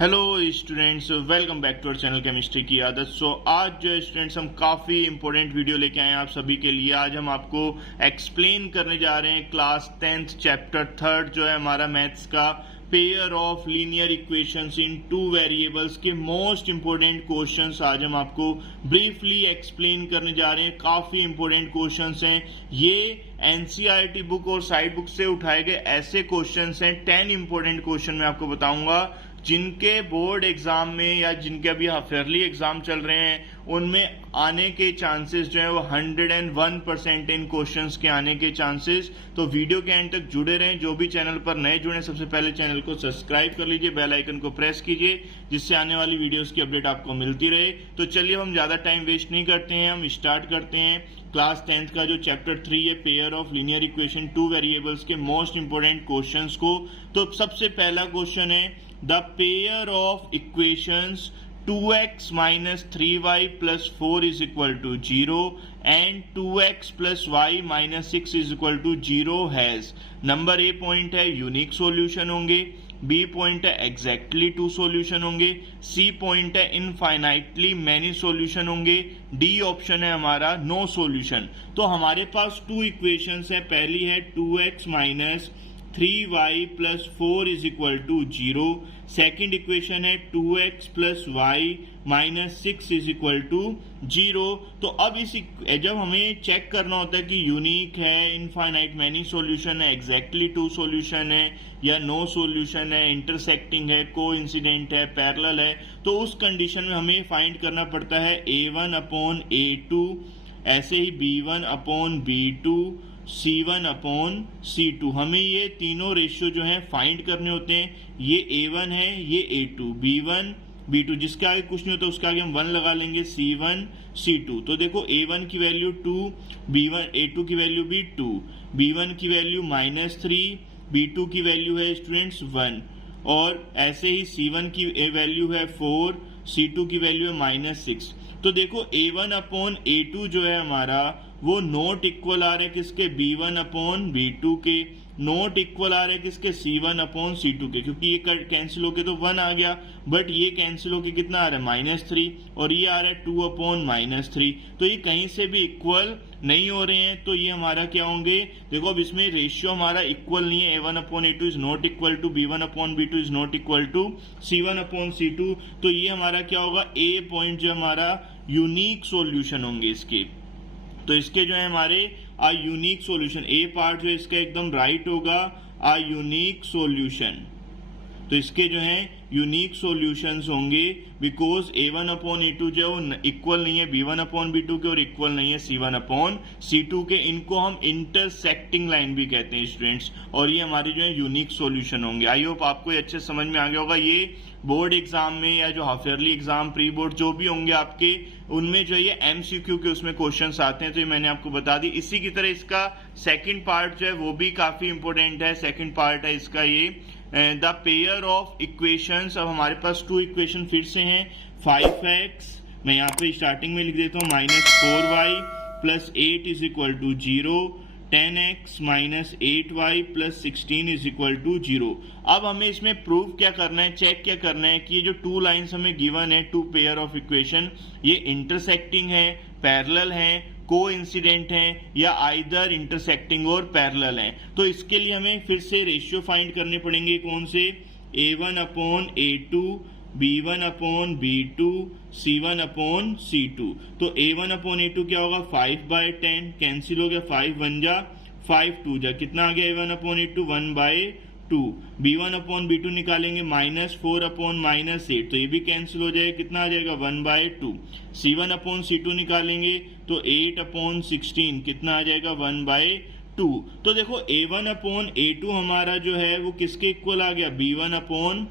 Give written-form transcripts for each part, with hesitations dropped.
Hello students, welcome back to our channel chemistry की आदत। आज जो है स्टूडेंट्स हम काफ़ी इंपॉर्टेंट वीडियो लेके आए हैं आप सभी के लिए। आज हम आपको एक्सप्लेन करने जा रहे हैं क्लास 10th चैप्टर 3 जो है हमारा मैथ्स का pair of linear equations in two variables के मोस्ट इंपॉर्टेंट क्वेश्चंस आज हम आपको ब्रीफली एक्सप्लेन करने जा रहे हैं। काफ़ी इंपॉर्टेंट क्वेश्चंस हैं ये, एनसीईआरटी बुक और साइड बुक से उठाए गए ऐसे क्वेश्चंस हैं। 10 इंपॉर्टेंट क्वेश्चन मैं आपको बताऊंगा जिनके बोर्ड एग्जाम में या जिनके अभी हाफ ईयरली एग्जाम चल रहे हैं उनमें आने के चांसेस जो है वो 101% इन क्वेश्चंस के आने के चांसेस। तो वीडियो के एंड तक जुड़े रहें। जो भी चैनल पर नए जुड़े सबसे पहले चैनल को सब्सक्राइब कर लीजिए, बेल आइकन को प्रेस कीजिए जिससे आने वाली वीडियोस की अपडेट आपको मिलती रहे। तो चलिए हम ज्यादा टाइम वेस्ट नहीं करते हैं, हम स्टार्ट करते हैं क्लास 10th का जो चैप्टर 3 है pair of linear equation two variables के मोस्ट इंपोर्टेंट क्वेश्चंस को। तो सबसे पहला क्वेश्चन है the pair of equations 2x minus 3y plus 4 is equal to 0 and 2x plus y minus 6 is equal to 0 has। Number A point है unique solution होंगे, B point है exactly to solution होंगे, C point है infinitely many solution होंगे, D option है हमारा no solution. तो हमारे पास टू इक्वेशंस है। पहली है 2x minus 3y plus 4 is equal to 0। Second equation है 2x plus Y minus 6 is equal to 0। तो अब जब हमें चेक करना होता है कि यूनिक है, इनफाइनाइट मैनी सॉल्यूशन है, एग्जैक्टली टू सॉल्यूशन है या नो सॉल्यूशन है, इंटरसेक्टिंग है, कोइंसिडेंट है, पैरेलल है, तो उस कंडीशन में हमें फाइंड करना पड़ता है a1 अपॉन a2, ऐसे ही b1 upon b2, C1 upon C2। हमें ये तीनों रेशियो जो है फाइंड करने होते हैं। ये A1 है, ये A2, B1 B2, जिसके आगे कुछ नहीं होता उसके आगे हम 1 लगा लेंगे, C1 C2। तो देखो A1 की वैल्यू 2, B1 A2 की वैल्यू भी 2, B1 की वैल्यू -3, B2 की वैल्यू है स्टूडेंट्स 1, और ऐसे ही C1 की वैल्यू है 4, C2 की वैल्यू है -6। तो देखो A1 अपॉन A2 जो है हमारा वो नॉट इक्वल आ रहा है किसके, B1 अपॉन B2 के, नॉट इक्वल आ रहा है किसके, C1 अपॉन C2 के, क्योंकि ये कैंसिल होके तो 1 आ गया, बट ये कैंसिल होके कितना आ रहा है -3, और ये आ रहा है 2 अपॉन -3। तो ये कहीं से भी इक्वल नहीं हो रहे हैं, तो ये हमारा क्या होंगे, देखो अब इसमें रेशियो हमारा इक्वल नहीं है। A1 upon A2 is not equal to B1 upon B2 is not equal to C1 upon C2। तो ये हमारा क्या होगा, A पॉइंट जो हमारा यूनिक सॉल्यूशन होंगे इसके। तो इसके जो है हमारे आ यूनिक सॉल्यूशन, ए पार्ट जो है इसका एकदम राइट होगा, आ यूनिक सॉल्यूशन। तो इसके जो है यूनिक सॉल्यूशंस होंगे बिकॉज A1 अपॉन A2 जो इक्वल नहीं है B1 अपॉन B2 के और इक्वल नहीं है C1 अपॉन C2 के। इनको हम इंटरसेक्टिंग लाइन भी कहते हैं स्टूडेंट्स, और ये हमारे जो है यूनिक सॉल्यूशन होंगे। आई होप आपको ये अच्छे समझ में आ गया होगा। ये बोर्ड एग्जाम में या जो half yearly exam, pre board जो भी होंगे आपके, उनमें जो ये MCQ के उसमें क्वेश्चंस आते हैं, तो ये मैंने आपको बता दी। इसी की तरह इसका सेकंड पार्ट जो है वो भी काफी इंपॉर्टेंट है। सेकंड पार्ट है इसका ये द पेयर ऑफ इक्वेशंस। अब हमारे पास टू इक्वेशन फिर से हैं, 5x, मैं यहाँ पे स्टार्टिंग में लिख देता हूँ, -4y plus 8 is equal to 0, 10x minus 8y plus 16 is equal to 0। अब हमें इसमें प्रूव क्या करना है, चेक क्या करना है कि ये जो टू लाइन्स हमें गिवन है, टू पेयर ऑफ इक्वेशन, ये इंटरसेक्टिंग है, पैरेलल है, कोइंसिडेंट हैं, या आइदर इंटरसेक्टिंग और पैरेलल हैं। तो इसके लिए हमें फिर से रेशियो फाइंड करने पड़ेंगे। कौन से, A1 upon A2, B1 upon B2, C1 upon C2। तो A1 अपॉन A2 क्या होगा, 5/10, कैंसिल हो गया, 5 1 जा 5 2 जा, कितना आ गया A1 upon A2, 1/2। B1 upon B2 निकालेंगे, -4 अपॉन -8, तो ये भी कैंसिल हो जाएगा, कितना आ जाएगा 1/2। C1 अपॉन C2 निकालेंगे तो 8 अपॉन 16, कितना आ जाएगा 1/2। तो देखो A1 अपॉन A2 हमारा जो है वो किसके इक्वल आ गया, B1 अपॉन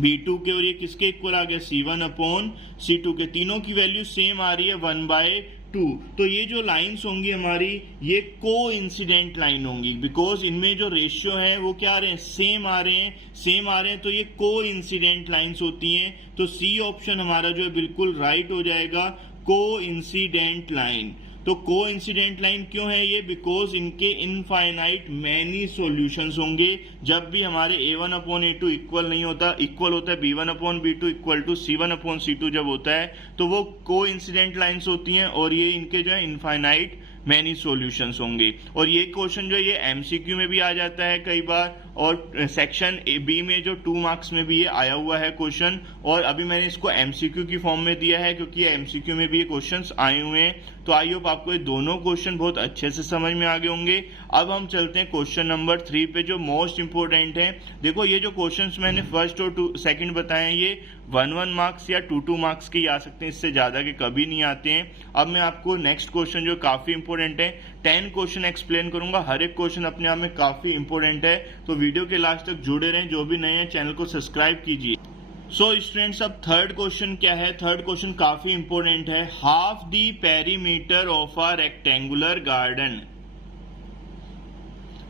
B2 के, और ये किसके इक्वल आ गया, C1 अपॉन C2 के। तीनों की वैल्यू सेम आ रही है 1/2। तो ये जो लाइंस होंगी हमारी, ये को-इंसिडेंट लाइन होंगी बिकॉज इनमें जो रेशियो है वो क्या आ रहे हैं, सेम आ रहे हैं, तो ये को-इंसिडेंट लाइंस होती हैं। तो सी ऑप्शन हमारा जो है बिल्कुल राइट हो जाएगा, को-इंसिडेंट लाइन। तो कोइंसिडेंट लाइन क्यों है ये? बिकॉज इनके इनफाइनाइट मैनी सॉल्यूशंस होंगे। जब भी हमारे a1/a2 इक्वल नहीं होता, इक्वल होता है b1/b2 इक्वल टू c1/c2 जब होता है, तो वो कोइंसिडेंट लाइंस होती हैं और ये इनके जो है इनफाइनाइट मैनी सॉल्यूशंस होंगे। और ये क्वेश्चन जो है ये एमसीक्यू में भी आ जाता है कई बार, और सेक्शन बी में जो 2 मार्क्स में भी ये आया हुआ है क्वेश्चन। और अभी मैंने इसको एमसीक्यू की फॉर्म में दिया है क्योंकि एमसीक्यू में भी ये क्वेश्चंस आए हुए हैं। तो आई होप आपको ये दोनों क्वेश्चन बहुत अच्छे से समझ में आ गए होंगे। अब हम चलते हैं क्वेश्चन नंबर 3 पे, जो मोस्ट इंपोर्टेंट है। देखो ये जो क्वेश्चंस मैंने फर्स्ट और सेकंड बताए हैं, ये 1-1 मार्क्स या 2-2 मार्क्स के आ सकते हैं, इससे ज्यादा के कभी नहीं आते हैं। अब मैं आपको नेक्स्ट क्वेश्चन जो काफी इंपोर्टेंट है, 10 क्वेश्चन एक्सप्लेन करूंगा। हर एक क्वेश्चन अपने आप में काफी इंपोर्टेंट है, तो वीडियो के लास्ट तक जुड़े रहें। जो भी नए हैं चैनल को सब्सक्राइब कीजिए। सो स्टूडेंट्स, अब थर्ड क्वेश्चन क्या है? थर्ड क्वेश्चन काफी इंपोर्टेंट है। Half the perimeter of a rectangular garden.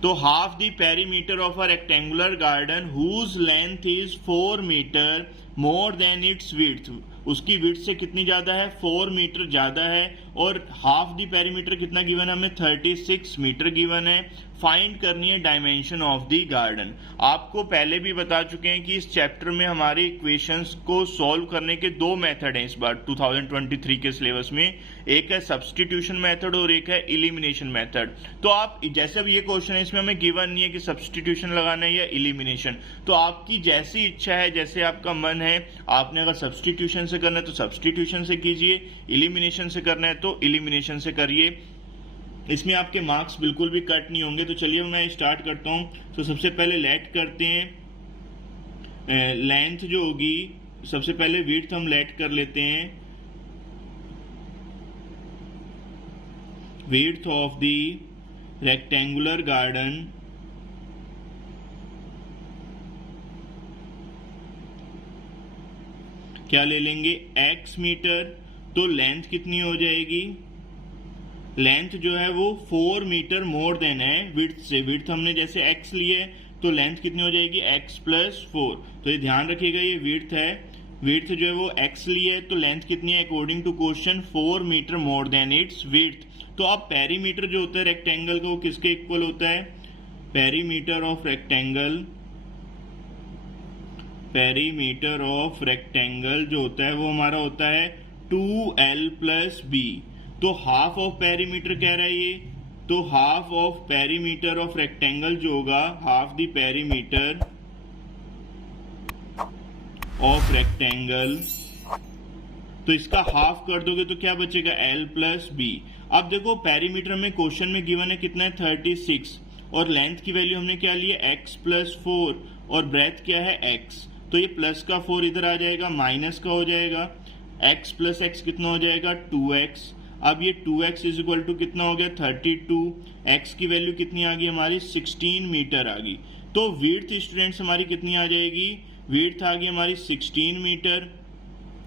तो half the perimeter of a rectangular garden whose length is 4 metre more than its width. उसकी width से कितनी ज्यादा है? 4 मीटर ज्यादा है। और हाफ द पेरीमीटर कितना गिवन है हमें? 36 मीटर गिवन है। फाइंड करनी है डायमेंशन ऑफ द गार्डन। आपको पहले भी बता चुके हैं कि इस चैप्टर में हमारे इक्वेशंस को सॉल्व करने के 2 मेथड हैं इस बार 2023 के सिलेबस में। एक है सब्स्टिट्यूशन मेथड और एक है इलिमिनेशन मेथड। तो आप जैसे अब ये क्वेश्चन है, इसमें हमें गिवन नहीं है कि सब्स्टिट्यूशन लगाना है या इलिमिनेशन, तो आपकी जैसी इच्छा है, जैसे आपका मन है, आपने अगर सब्स्टिट्यूशन से करना है तो सब्स्टिट्यूशन से कीजिए, इलिमिनेशन से करना है तो इलिमिनेशन से करिए। इसमें आपके मार्क्स बिल्कुल भी कट नहीं होंगे। तो चलिए मैं स्टार्ट करता हूं। तो सबसे पहले लेट करते हैं। लेंथ जो होगी, सबसे पहले विड्थ हम लेट कर लेते हैं। Width of the rectangular garden क्या ले लेंगे? x metre. तो लेंथ कितनी हो जाएगी? लेंथ जो है वो 4 मीटर मोर देन है विड्थ से। विड्थ हमने जैसे x लिए तो लेंथ कितनी हो जाएगी? x + 4। तो ये ध्यान रखिएगा, ये विड्थ है। विड्थ जो है वो x लिए तो लेंथ कितनी है? According to question 4 metre more than its width. तो अब पेरीमीटर जो होता है रेक्टेंगल का वो किसके इक्वल होता है? Perimeter of rectangle, perimeter of rectangle जो होता है वो हमारा होता है 2l + b। तो हाफ ऑफ पेरीमीटर कह रहा है ये, तो half of perimeter of rectangle जो होगा, half the perimeter of rectangle, तो इसका हाफ कर दोगे तो क्या बचेगा? l + b। अब देखो पेरीमीटर में क्वेश्चन में गिवन है कितना है? 36। और लेंथ की वैल्यू हमने क्या ली है? x + 4। और ब्रेथ क्या है? x। तो ये प्लस का 4 इधर आ जाएगा, माइनस का हो जाएगा। x + x कितना हो जाएगा? 2x। अब ये 2x = कितना हो गया? 32। x की वैल्यू कितनी आ गई हमारी? 16 मीटर आ गई। तो विड्थ स्टूडेंट्स हमारी कितनी आ जाएगी? विड्थ आ गई हमारी 16 मीटर।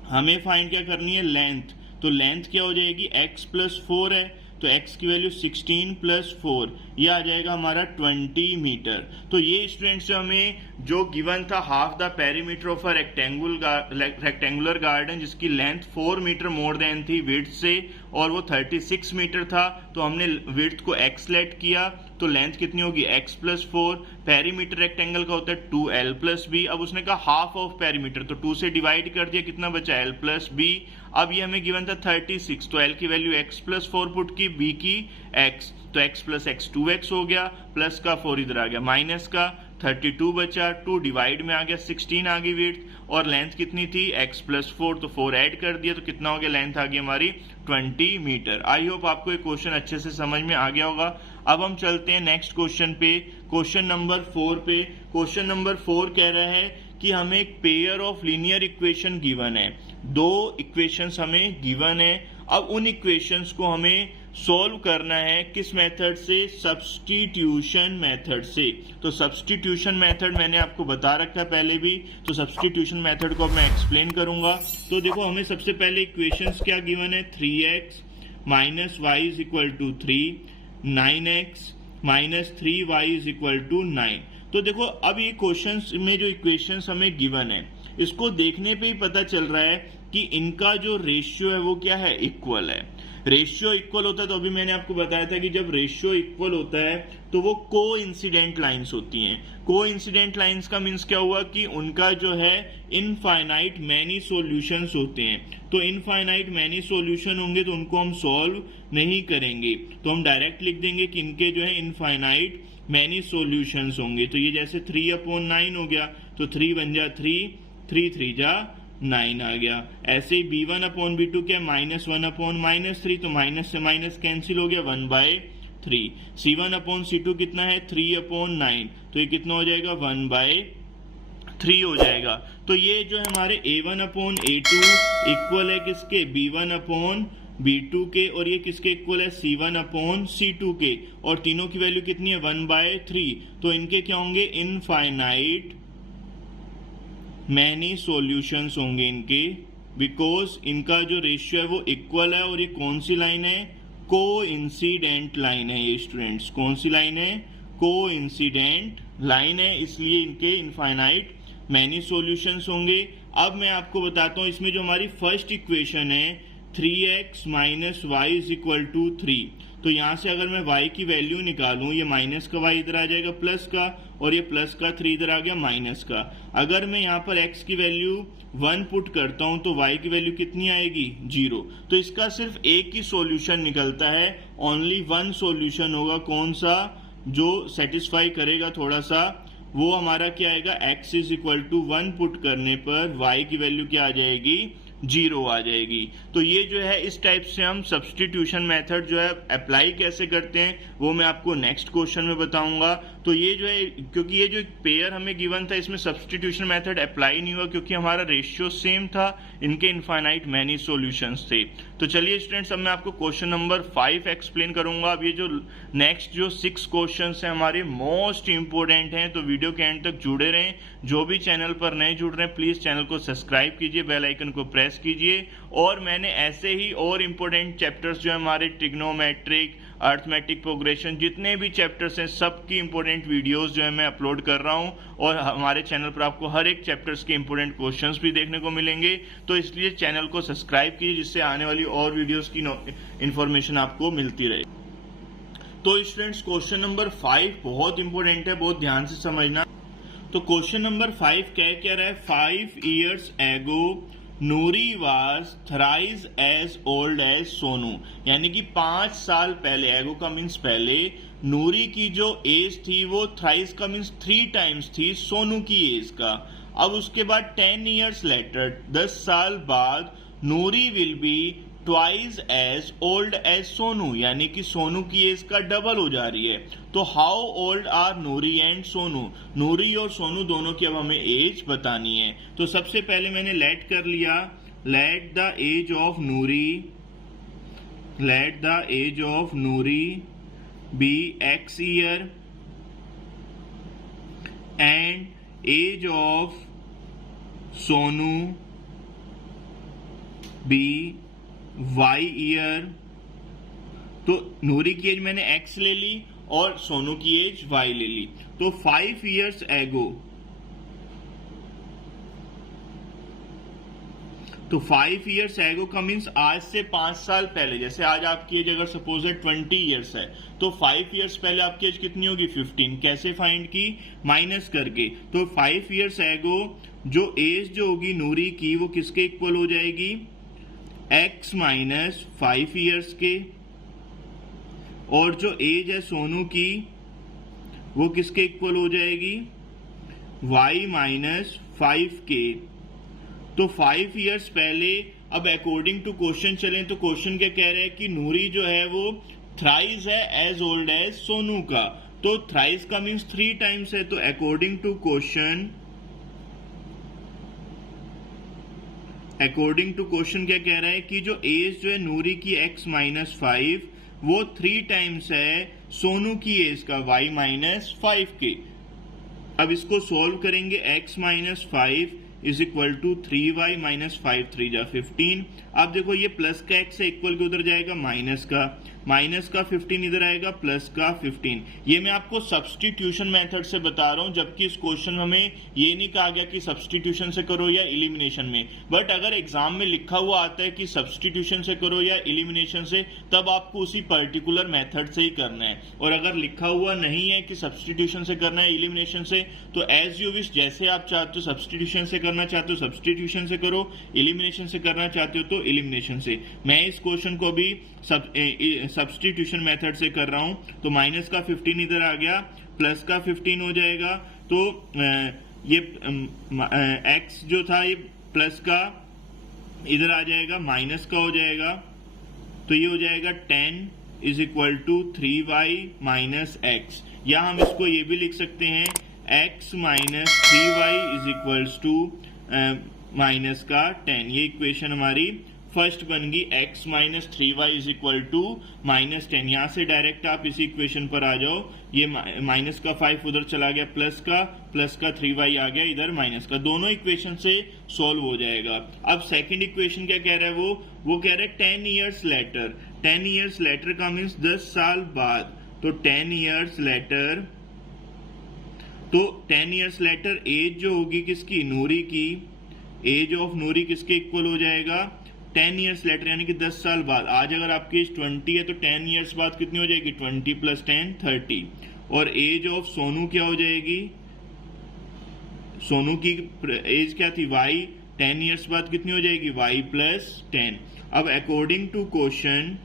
हमें फाइंड क्या करनी है? लेंथ। तो लेंथ क्या हो जाएगी? x + 4 है, तो x की वैल्यू 16 + 4, ये आ जाएगा हमारा 20 मीटर। तो ये स्टूडेंट्स हमें जो गिवन था half the perimeter of a rectangular garden, जिसकी लेंथ 4 मीटर मोर देन थी विड्थ से, और वो 36 मीटर था। तो हमने विड्थ को x लेट किया, तो लेंथ कितनी होगी? x + 4। पेरीमीटर रेक्टेंगल का होता है 2l + b। अब उसने कहा हाफ ऑफ पेरीमीटर, तो 2 से डिवाइड कर दिया, कितना बचा? l + b। अब ये हमें गिवन था 36, तो l की वैल्यू x + 4 पुट की, b की x, तो x + x 2x हो गया, प्लस का 4 इधर आ गया, माइनस का 32 बचा, 2 डिवाइड में आ गया, 16 आ गई विड्थ। और लेंथ कितनी थी? x + 4, तो 4 ऐड कर दिया, तो कितना हो गया? लेंथ आ गई हमारी 20 मीटर। आई होप आपको ये क्वेश्चन अच्छे से समझ में आ गया होगा। अब हम चलते हैं नेक्स्ट क्वेश्चन पे, क्वेश्चन नंबर 4 पे। क्वेश्चन नंबर 4 कह रहा है कि हमें एक pair of linear equation given है। 2 इक्वेशंस हमें गिवन है। अब उन इक्वेशंस को हमें सॉल्व करना है किस मेथड से? सब्स्टिट्यूशन मेथड से। तो सब्स्टिट्यूशन मेथड मैंने आपको बता रखा है पहले भी, तो सब्स्टिट्यूशन मेथड को मैं एक्सप्लेन करूंगा। तो देखो हमें सबसे पहले इक्वेशंस क्या गिवन है? 3x - y = 3, 9x - 3y = 9। तो देखो अब ये क्वेश्चंस में जो इक्वेशंस हमें गिवन है, इसको देखने पे ही पता चल रहा है कि इनका जो रेशियो है वो क्या है? इक्वल है। रेशियो इक्वल होता है तो अभी मैंने आपको बताया था कि जब रेशियो इक्वल होता है तो वो को इंसिडेंट लाइन्स होती हैं। को इंसिडेंट लाइन्स का मीन्स क्या हुआ कि उनका जो है इनफाइनाइट मैनी सॉल्यूशंस होते हैं। तो इनफाइनाइट मैनी सॉल्यूशन होंगे तो उनको हम सॉल्व नहीं करेंगे, तो हम डायरेक्ट लिख देंगे कि इनके जो है इनफाइनाइट मैनी सॉल्यूशंस होंगे। तो ये जैसे 3/9 हो गया, तो 3 बन जा 3, 3 3 जा 9 आ गया। ऐसे ही b1/b2 क्या -1/-3, तो माइनस से माइनस कैंसिल हो गया 1/3। c1/c2 कितना है 3/9, तो ये कितना हो जाएगा 1/3 हो जाएगा। तो ये जो है हमारे a1/a2 इक्वल है किसके b1/b2 के, और ये किसके इक्वल है c1/c2 के, और तीनों की वैल्यू कितनी है 1/3। तो इनके क्या होंगे इनफाइनाइट मैनी सॉल्यूशंस होंगे इनके, बिकॉज इनका जो रेशियो है वो इक्वल है। और ये कौन सी लाइन है को इंसिडेंट लाइन है। ये स्टूडेंट्स कौन सी लाइन है को इंसिडेंट लाइन है, इसलिए इनके इनफाइनाइट मैनी सॉल्यूशंस होंगे। अब मैं आपको बताता हूं इसमें जो हमारी फर्स्ट इक्वेशन है 3x - y = 3, तो यहां से अगर मैं y की वैल्यू निकालूं, ये माइनस का y इधर आ जाएगा प्लस का, और ये प्लस का 3 इधर आ गया माइनस का। अगर मैं यहाँ पर x की वैल्यू 1 पुट करता हूं तो y की वैल्यू कितनी आएगी 0। तो इसका सिर्फ एक ही सॉल्यूशन निकलता है, ओनली वन सॉल्यूशन होगा। कौन सा जो सेटिस्फाई करेगा थोड़ा सा, वो हमारा क्या आएगा x = 1 पुट करने पर y की वैल्यू क्या आ जाएगी 0 आ जाएगी। तो ये जो है इस टाइप से हम सब्स्टिट्यूशन मेथड जो है अप्लाई कैसे करते हैं वो मैं आपको नेक्स्ट क्वेश्चन में बताऊंगा। तो ये जो है, क्योंकि ये जो पेयर हमें गिवन था इसमें सब्स्टिट्यूशन मेथड अप्लाई नहीं हुआ क्योंकि हमारा रेशियो सेम था, इनके इनफाइनाइट मैनी सॉल्यूशंस थे। तो चलिए स्टूडेंट्स, अब मैं आपको क्वेश्चन नंबर 5 एक्सप्लेन करूंगा। अब ये जो नेक्स्ट जो 6 क्वेश्चंस हैं हमारे मोस्ट इंपोर्टेंट हैं, तो वीडियो के एंड तक जुड़े रहें। जो भी चैनल पर नए जुड़ रहे हैं प्लीज चैनल को सब्सक्राइब कीजिए, बेल आइकन को प्रेस कीजिए। और मैंने ऐसे ही और इम्पोर्टेंट चैप्टर्स जो है हमारे ट्रिग्नोमेट्रिक, अर्थमेटिक प्रोग्रेशन, जितने भी चैप्टर्स हैं सबकी इंपॉर्टेंट वीडियोस जो है मैं अपलोड कर रहा हूं, और हमारे चैनल पर आपको हर एक चैप्टर्स के इंपॉर्टेंट क्वेश्चंस भी देखने को मिलेंगे। तो इसलिए चैनल को सब्सक्राइब कीजिए जिससे आने वाली और वीडियोस की इंफॉर्मेशन आपको मिलती रहे। तो स्टूडेंट्स क्वेश्चन नंबर 5 बहुत इंपॉर्टेंट है, बहुत ध्यान से समझना। तो क्वेश्चन नंबर 5 कह रहा है 5 years ago Noori was thrice as old as Sonu, यानी कि 5 साल पहले, एगो का मीन्स पहले, नूरी की जो एज थी वो थ्राइस का मीन्स 3 टाइम्स थी सोनू की एज का। अब उसके बाद 10 years later 10 साल बाद Noori will be twice as old as Sonu, यानी कि सोनू की एज का डबल हो जा रही है। तो how old are Noori and Sonu, Noori और सोनू दोनों की अब हमें एज बतानी है। तो सबसे पहले मैंने लेट कर लिया, let the age of Noori be x year and age of Sonu be y year. तो नूरी की एज मैंने x ले ली और सोनू की एज y ले ली। तो 5 years ago, तो 5 years ago का मीन्स आज से 5 साल पहले। जैसे आज आपकी एज अगर सपोज है 20 years है, तो 5 years पहले आपकी एज कितनी होगी 15। कैसे फाइंड की, माइनस करके। तो 5 years ago जो एज जो होगी नूरी की वो किसके इक्वल हो जाएगी, x - 5 years के, और जो एज है सोनू की वो किसके इक्वल हो जाएगी, y - 5 के। तो 5 years पहले, अब अकॉर्डिंग टू क्वेश्चन चलें तो क्वेश्चन क्या कह रहा है कि नूरी जो है वो थ्राइस है एज ओल्ड एज सोनू का। तो थ्राइस का मीन्स 3 टाइम्स है। तो अकॉर्डिंग टू क्वेश्चन क्या कह रहा है कि जो एज जो है नूरी की x - 5 वो 3 टाइम्स है सोनू की एज का y - 5 के। अब इसको सॉल्व करेंगे, x - 5 = 3y - 5 3 जा 15। अब देखो ये प्लस का x है, इक्वल के उधर जाएगा माइनस का, माइनस का 15 इधर आएगा, प्लस का 15। ये मैं आपको सब्स्टिट्यूशन मेथड से बता रहा हूं, जबकि इस क्वेश्चन में हमें ये नहीं कहा गया कि सब्स्टिट्यूशन से करो या एलिमिनेशन में। बट अगर एग्जाम में लिखा हुआ आता है कि सब्स्टिट्यूशन से करो या एलिमिनेशन से, तब आपको उसी पर्टिकुलर मेथड से ही करना है। और अगर लिखा हुआ नहीं है कि सब्स्टिट्यूशन से करना है एलिमिनेशन से, तो एज यू विश, जैसे आप चाहते हो, सब्स्टिट्यूशन से करना चाहते हो सब्स्टिट्यूशन से करो, एलिमिनेशन से करना चाहते हो तो एलिमिनेशन से। मैं इस क्वेश्चन को भी सब्स्टिट्यूशन मेथड से कर रहा हूं। तो माइनस का 15 इधर आ गया, प्लस का 15 हो जाएगा। तो ये x जो था ये प्लस का इधर आ जाएगा, माइनस का हो जाएगा। तो ये हो जाएगा 10 is equal to 3y minus X, या हम इसको ये भी लिख सकते हैं x minus 3y is equals to minus का 10। ये इक्वेशन हमारी फर्स्ट बन गई, x minus 3y is equal to minus 10। यहां से डायरेक्ट आप इसी इक्वेशन पर आ जाओ। ये माइनस का 5 उधर चला गया, प्लस का 3y आ गया इधर माइनस का, दोनों इक्वेशन से सोल्व हो जाएगा। अब सेकंड इक्वेशन क्या कह रहा है, वो कह रहा है 10 ईयर्स लेटर। 10 ईयर्स लेटर का मीन्स 10 साल बाद। तो 10 ईयर्स लेटर, तो 10 ईयर्स लेटर एज जो होगी किसकी, नूरी की, एज ऑफ नूरी किसके इक्वल हो जाएगा, 10 ईयर्स लेटर यानी कि 10 साल बाद। आज अगर आपकी एज 20 है तो 10 ईयर्स बाद कितनी हो जाएगी, 20 प्लस 10 30। और एज ऑफ सोनू क्या हो जाएगी, सोनू की एज क्या थी, y, 10 ईयर्स बाद कितनी हो जाएगी, y प्लस 10। अब अकॉर्डिंग टू क्वेश्चन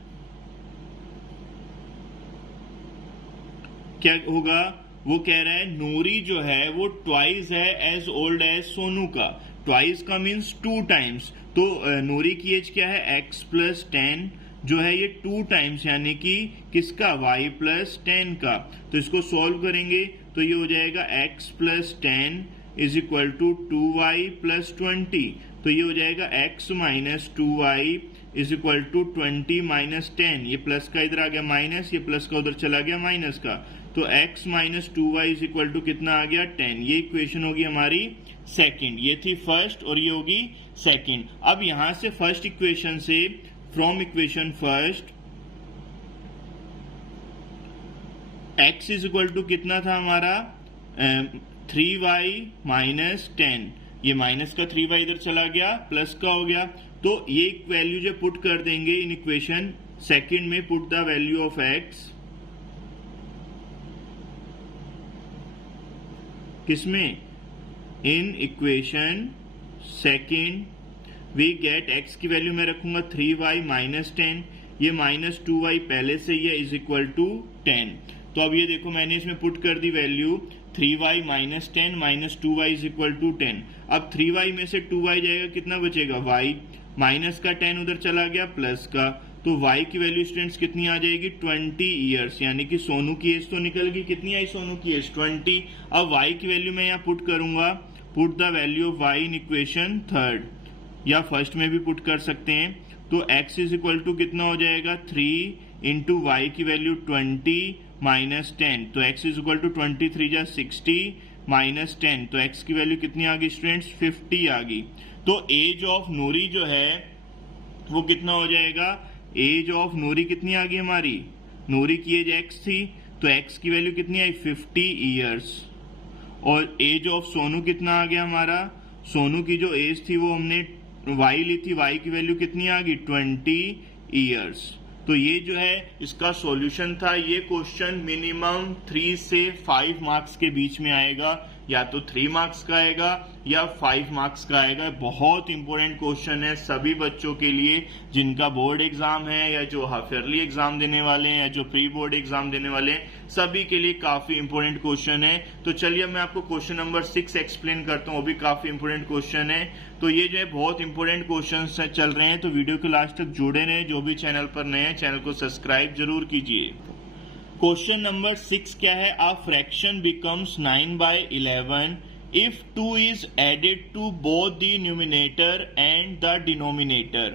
क्या होगा, वो कह रहा है नूरी जो है वो ट्वाइस है एज ओल्ड एज सोनू का। ट्वाइस का मीन्स 2 टाइम्स। तो नूरी की एज क्या है, x प्लस 10 जो है ये 2 टाइम्स, यानी कि किसका, y प्लस 10 का। तो इसको सॉल्व करेंगे तो ये हो जाएगा x plus 10 is equal to 2y plus 20। तो ये हो जाएगा x minus 2y is equal to 20 minus 10। ये प्लस का इधर आ गया माइनस, ये प्लस का उधर चला गया माइनस का। तो x minus 2y is equal to कितना आ गया, 10। ये इक्वेशन होगी हमारी सेकंड। ये थी फर्स्ट और ये होगी सेकंड। अब यहां से फर्स्ट इक्वेशन से, from equation first, x is equal to कितना था हमारा, 3y माइनस 10। ये माइनस का 3y इधर चला गया, प्लस का हो गया। तो ये वैल्यू जो पुट कर देंगे इन इक्वेशन सेकंड में, put the value of x किसमें, in equation second, we get x की वैल्यू मैं रखूंगा 3y माइनस 10, ये माइनस 2y पहले से ही है, इज इक्वल टू 10। तो अब ये देखो मैंने इसमें पुट कर दी value 3y minus 10 minus 2y is equal to 10। अब 3y में से 2y जाएगा, कितना बचेगा, y, माइनस का 10 उधर चला गया, प्लस का। तो y की वैल्यू स्टूडेंट्स कितनी आ जाएगी, 20 ईयर्स, यानी कि सोनू की एज तो निकल गई। कितनी आई सोनू की एज, 20। अब y की वैल्यू मैं यहाँ पुट करूंगा, put the value of y in equation third, या फर्स्ट में भी पुट कर सकते हैं। तो x इज इक्वल टू कितना हो जाएगा, 3 इंटू वाई की वैल्यू 20 माइनस 10। तो x इज इक्वल टू 23 जा 60 माइनस 10। तो x की वैल्यू कितनी आ गई स्टूडेंट्स, 50 आ गई। तो एज ऑफ नूरी जो है वो कितना हो जाएगा, एज ऑफ नूरी कितनी आ गई हमारी, नूरी की एज x थी, तो x की वैल्यू कितनी आई, 50 ईयर्स। और एज ऑफ सोनू कितना आ गया हमारा, सोनू की जो एज थी वो हमने y ली थी, y की वैल्यू कितनी आ गई, 20 ईयर्स। तो ये जो है इसका सॉल्यूशन था। ये क्वेश्चन मिनिमम 3 से 5 मार्क्स के बीच में आएगा, या तो 3 मार्क्स का आएगा या 5 मार्क्स का आएगा। बहुत इंपॉर्टेंट क्वेश्चन है सभी बच्चों के लिए जिनका बोर्ड एग्जाम है, या जो हाफ ईयरली एग्जाम देने वाले हैं, या जो प्री बोर्ड एग्जाम देने वाले हैं, सभी के लिए काफी इंपॉर्टेंट क्वेश्चन है। तो चलिए मैं आपको क्वेश्चन नंबर 6 एक्सप्लेन करता हूँ, वो भी काफी इंपॉर्टेंट क्वेश्चन है। तो ये जो है बहुत इंपॉर्टेंट क्वेश्चन चल रहे हैं, तो वीडियो के लास्ट तक जुड़े रहे। जो भी चैनल पर नए हैं चैनल को सब्सक्राइब जरूर कीजिए। क्वेश्चन नंबर 6 क्या है, a fraction becomes 9/11 if 2 is added to both the numerator and the denominator.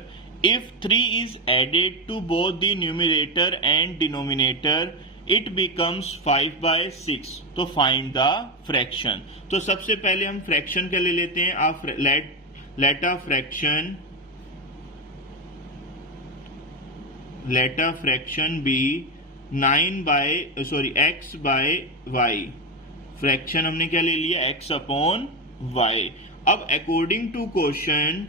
If 3 is added to both the numerator and denominator, it becomes 5/6. तो find the fraction. तो सबसे पहले हम फ्रैक्शन का ले लेते हैं। let a fraction let a fraction be x by y। Fraction हमने क्या ले लिया, x अपॉन y। अब अकॉर्डिंग टू क्वेश्चन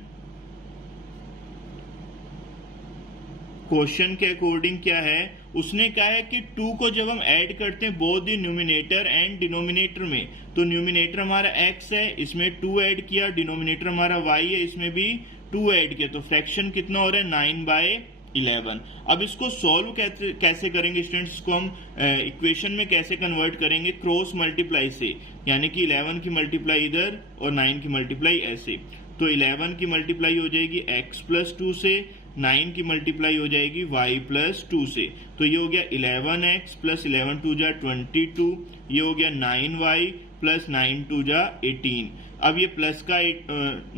के अकॉर्डिंग क्या है, उसने कहा है कि 2 को जब हम ऐड करते हैं both the numerator and denominator में, तो न्यूमिनेटर हमारा x है, इसमें 2 ऐड किया, डिनोमिनेटर हमारा y है, इसमें भी 2 ऐड किया, तो फ्रैक्शन कितना हो रहा है 9/11। अब इसको सॉल्व कैसे करेंगे स्टूडेंट्स, इसको हम इक्वेशन में कैसे कन्वर्ट करेंगे, क्रॉस मल्टीप्लाई से, यानी कि 11 की मल्टीप्लाई इधर और 9 की मल्टीप्लाई ऐसे। तो 11 की मल्टीप्लाई हो जाएगी x + 2 से, 9 की मल्टीप्लाई हो जाएगी y + 2 से। तो ये हो गया 11x + 11 2 जा 22, ये हो गया 9y + 9 2 जा 18। अब ये प्लस का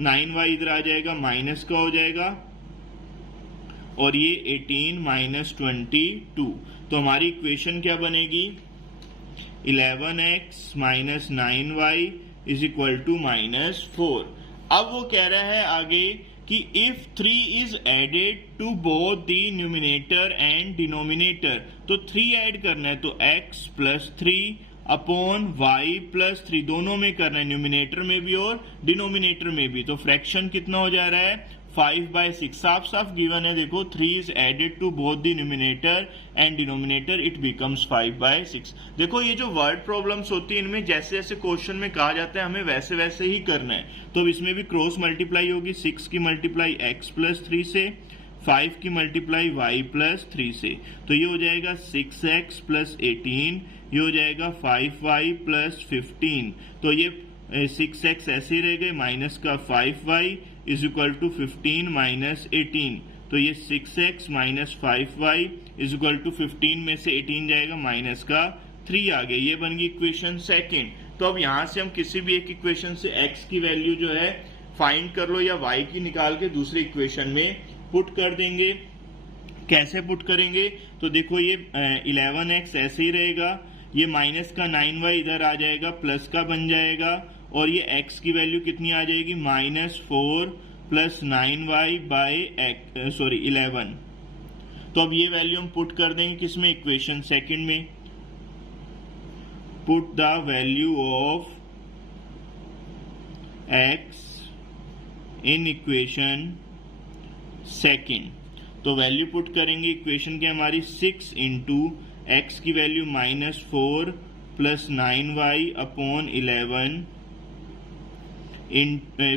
9y इधर आ जाएगा, माइनस का हो जाएगा, और ये 18 - 22। तो हमारी इक्वेशन क्या बनेगी, 11x - 9y = -4। अब वो कह रहा है आगे कि if 3 is added to both the numerator and denominator, तो 3 ऐड करना है, तो x + 3 अपॉन y + 3 दोनों में करना है, न्यूमिनेटर में भी और डिनोमिनेटर में भी। तो फ्रैक्शन कितना हो जा रहा है 5/6। साफ साफ गिवन है, देखो 3 is added to both the numerator and denominator, it becomes 5/6। देखो ये जो वर्ड प्रॉब्लम्स होती है, इनमें जैसे जैसे क्वेश्चन में कहा जाता है हमें वैसे वैसे ही करना है। तो इसमें भी क्रॉस मल्टीप्लाई होगी, 6 की मल्टीप्लाई x + 3 से, 5 की मल्टीप्लाई y + 3 से। तो ये हो जाएगा 6x + 18, ये हो जाएगा 5y + 15। तो ये 6x ऐसे रह गए, माइनस का 5y = 15 - 18। तो ये 6x - 5y = 15 में से 18 जाएगा, माइनस का 3 आ गया। ये बन गई इक्वेशन सेकेंड। तो अब यहां से हम किसी भी एक इक्वेशन से x की वैल्यू जो है फाइंड कर लो या y की निकाल के दूसरे इक्वेशन में पुट कर देंगे। कैसे पुट करेंगे, तो देखो ये 11x ऐसे ही रहेगा, ये माइनस का 9y इधर आ जाएगा, प्लस का बन जाएगा, और ये x की वैल्यू कितनी आ जाएगी -4 + 9y/11। तो अब ये वैल्यू हम पुट कर देंगे किसमें, इक्वेशन सेकंड में। Put the value of x in equation second. तो वैल्यू पुट करेंगे इक्वेशन के हमारी 6 × x की वैल्यू -4 + 9y/11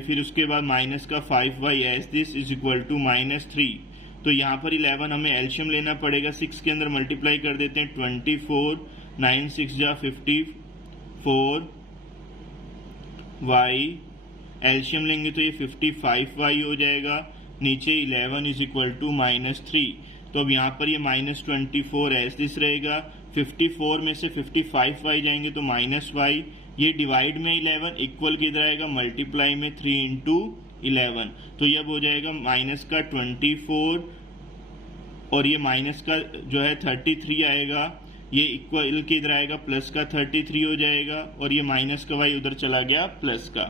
फिर उसके बाद माइनस का 5y एज दिस = -3। तो यहाँ पर 11 हमें एल्शियम लेना पड़ेगा, 6 के अंदर मल्टीप्लाई कर देते हैं, 24 9 6 जा 54 y, एल्शियम लेंगे तो ये 55y हो जाएगा, नीचे 11 = -3। तो अब यहाँ पर ये -24 एज दिस रहेगा, 54 में से 55y जाएंगे तो -y, ये डिवाइड में 11, इक्वल किधर आएगा, मल्टीप्लाई में 3 × 11। तो ये अब हो जाएगा माइनस का 24 और ये माइनस का जो है 33 आएगा, ये इक्वल किधर आएगा, प्लस का 33 हो जाएगा, और ये माइनस का y उधर चला गया प्लस का।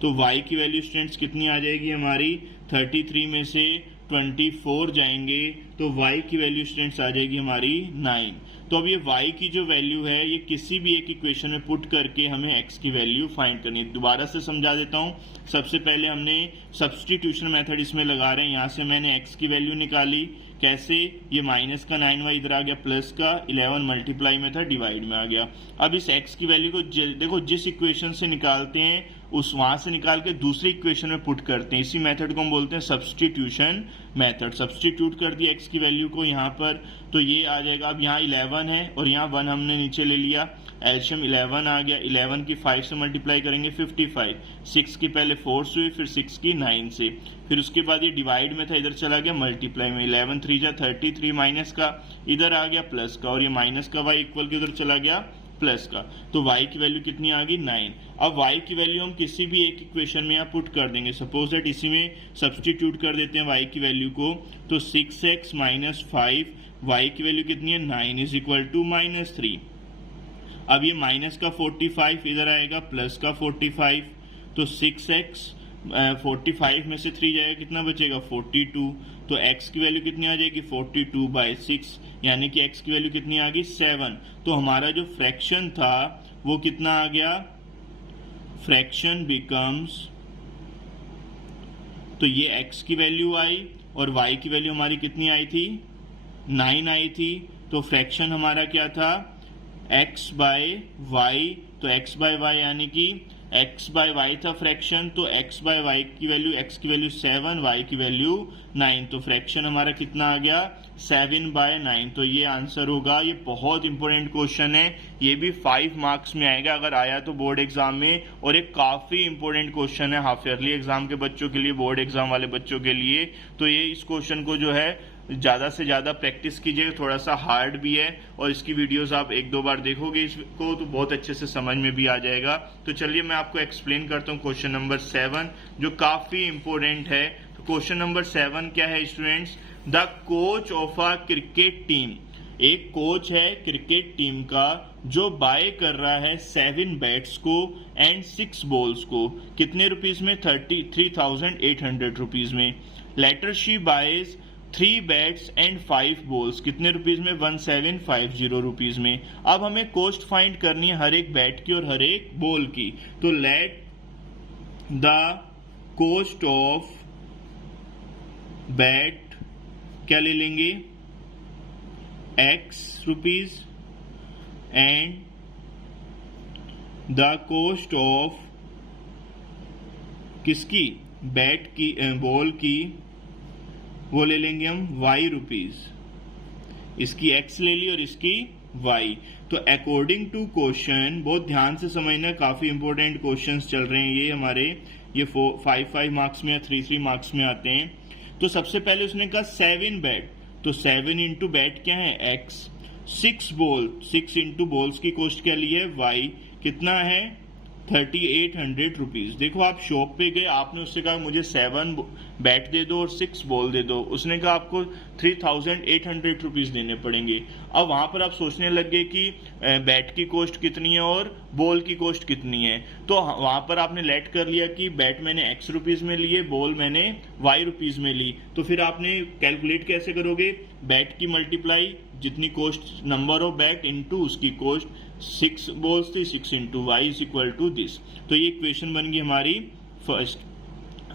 तो y की वैल्यू स्टूडेंट्स कितनी आ जाएगी हमारी, 33 में से 24 जाएंगे तो y की वैल्यू स्टूडेंट्स आ जाएगी हमारी 9। तो अब ये y की जो वैल्यू है ये किसी भी एक इक्वेशन में पुट करके हमें x की वैल्यू फाइंड करनी है। दोबारा से समझा देता हूँ। सबसे पहले हमने सब्स्टिट्यूशन मेथड इसमें लगा रहे हैं, यहाँ से मैंने x की वैल्यू निकाली, कैसे, ये माइनस का 9y इधर आ गया, प्लस का 11 मल्टीप्लाई में था, डिवाइड में आ गया। अब इस x की वैल्यू को देखो जिस इक्वेशन से निकालते हैं उस वहां से निकाल के दूसरी इक्वेशन में पुट करते हैं, इसी मेथड को हम बोलते हैं सब्स्टिट्यूशन मेथड। सब्स्टिट्यूट कर दिया x की वैल्यू को यहाँ पर, तो ये आ जाएगा, अब यहाँ 11 है और यहाँ 1 हमने नीचे ले लिया, एल्शियम 11 आ गया, 11 की 5 से मल्टीप्लाई करेंगे 55, 6 की पहले 4 से हुई, फिर 6 की 9 से, फिर उसके बाद ये डिवाइड में था, इधर चला गया मल्टीप्लाई में, 11 3 जा 33, माइनस का इधर आ गया प्लस का, और ये माइनस का y इक्वल के इधर चला गया प्लस का। तो y की वैल्यू कितनी आ गई 9। अब y की वैल्यू हम किसी भी एक इक्वेशन में यहाँ पुट कर देंगे, सपोज दैट इसी में सब्स्टिट्यूट कर देते हैं y की वैल्यू को, तो 6x - 5, y की वैल्यू कितनी है 9 = -3। अब ये माइनस का 45 इधर आएगा, प्लस का 45, तो 6x 45 में से 3 जाएगा, कितना बचेगा 42। तो x की वैल्यू कितनी आ जाएगी 42/6, यानी कि x की वैल्यू कितनी आ गई 7। तो हमारा जो फ्रैक्शन था वो कितना आ गया, फ्रैक्शन बिकम्स, तो ये x की वैल्यू आई और y की वैल्यू हमारी कितनी आई थी 9 आई थी। तो फ्रैक्शन हमारा क्या था x/y, तो x/y यानी कि x/y था फ्रैक्शन, तो x/y की वैल्यू, x की वैल्यू 7, y की वैल्यू 9, तो फ्रैक्शन हमारा कितना आ गया 7/9। तो ये आंसर होगा। ये बहुत इंपॉर्टेंट क्वेश्चन है, ये भी 5 मार्क्स में आएगा अगर आया तो बोर्ड एग्जाम में, और एक काफी इंपॉर्टेंट क्वेश्चन है हाफ ईयरली एग्जाम के बच्चों के लिए, बोर्ड एग्जाम वाले बच्चों के लिए। तो ये इस क्वेश्चन को जो है ज्यादा से ज्यादा प्रैक्टिस कीजिए, थोड़ा सा हार्ड भी है और इसकी वीडियोस आप 1-2 बार देखोगे इसको तो बहुत अच्छे से समझ में भी आ जाएगा। तो चलिए मैं आपको एक्सप्लेन करता हूँ क्वेश्चन नंबर 7 जो काफी इंपॉर्टेंट है। तो क्वेश्चन नंबर 7 क्या है students, the coach of a cricket team, एक कोच है क्रिकेट टीम का जो बाय कर रहा है 7 बैट्स को एंड 6 बॉल्स को, कितने रुपीज में 33,800 रुपीज में। Later she buys 3 bats and 5 balls, कितने रुपीज में 1750 रुपीज में। अब हमें कॉस्ट फाइंड करनी है हर एक बैट की और हर एक बॉल की। तो let the cost of bat क्या ले लेंगे x rupees and the cost of किसकी, बैट की, बॉल की, वो ले लेंगे हम y रुपीज। इसकी x ले ली और इसकी y। तो अकॉर्डिंग टू क्वेश्चन, बहुत ध्यान से समझना, काफी इंपॉर्टेंट क्वेश्चंस चल रहे हैं ये हमारे, ये 5 मार्क्स में या 3 मार्क्स में आते हैं। तो सबसे पहले उसने कहा 7 बैट, तो 7 इंटू बैट क्या है x, 6 बॉल, 6 इंटू बॉल्स की कॉस्ट क्या ली है y, कितना है 3800 रुपीज। देखो आप शॉप पे गए, आपने उससे कहा मुझे 7 बैट दे दो और 6 बॉल दे दो, उसने कहा आपको 3800 रुपीज देने पड़ेंगे। अब वहां पर आप सोचने लग गए कि बैट की कॉस्ट कितनी है और बॉल की कॉस्ट कितनी है। तो वहां पर आपने लेट कर लिया कि बैट मैंने x रुपीज में लिए, बॉल मैंने y रुपीज में ली। तो फिर आपने कैलकुलेट कैसे करोगे, बैट की मल्टीप्लाई जितनी cost number of bat into उसकी कॉस्ट, 6 बॉल्स थी 6 into y is equal to this. तो ये इक्वेशन बन गई हमारी फर्स्ट।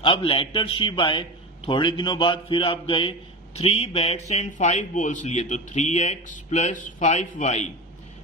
अब लेटर शी बाय, थोड़े दिनों बाद फिर आप गए 3 बैट्स एंड 5 बॉल्स लिए, तो 3x plus 5y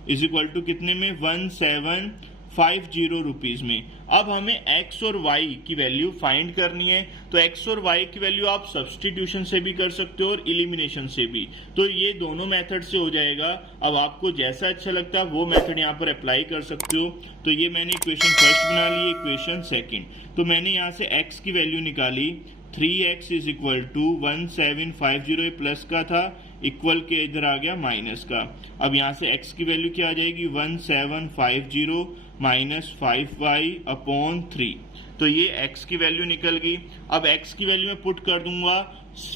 is equal to कितने में 1750 रुपीज में। अब हमें x और y की वैल्यू फाइंड करनी है। तो x और y की वैल्यू आप सब्सटीट्यूशन से भी कर सकते हो और इलिमिनेशन से भी, तो ये दोनों मेथड से हो जाएगा। अब आपको जैसा अच्छा लगता है वो मेथड यहाँ पर अप्लाई कर सकते हो। तो ये मैंने इक्वेशन फर्स्ट बना ली, इक्वेशन सेकंड। तो मैंने यहाँ से x की वैल्यू निकाली, 3x is equal to 1750, plus का था, इक्वल के इधर आ गया माइनस का। अब यहाँ से x की वैल्यू क्या आ जाएगी 1750 माइनस 5y अपॉन 3। तो ये x की वैल्यू निकल गई। अब x की वैल्यू मैं पुट कर दूंगा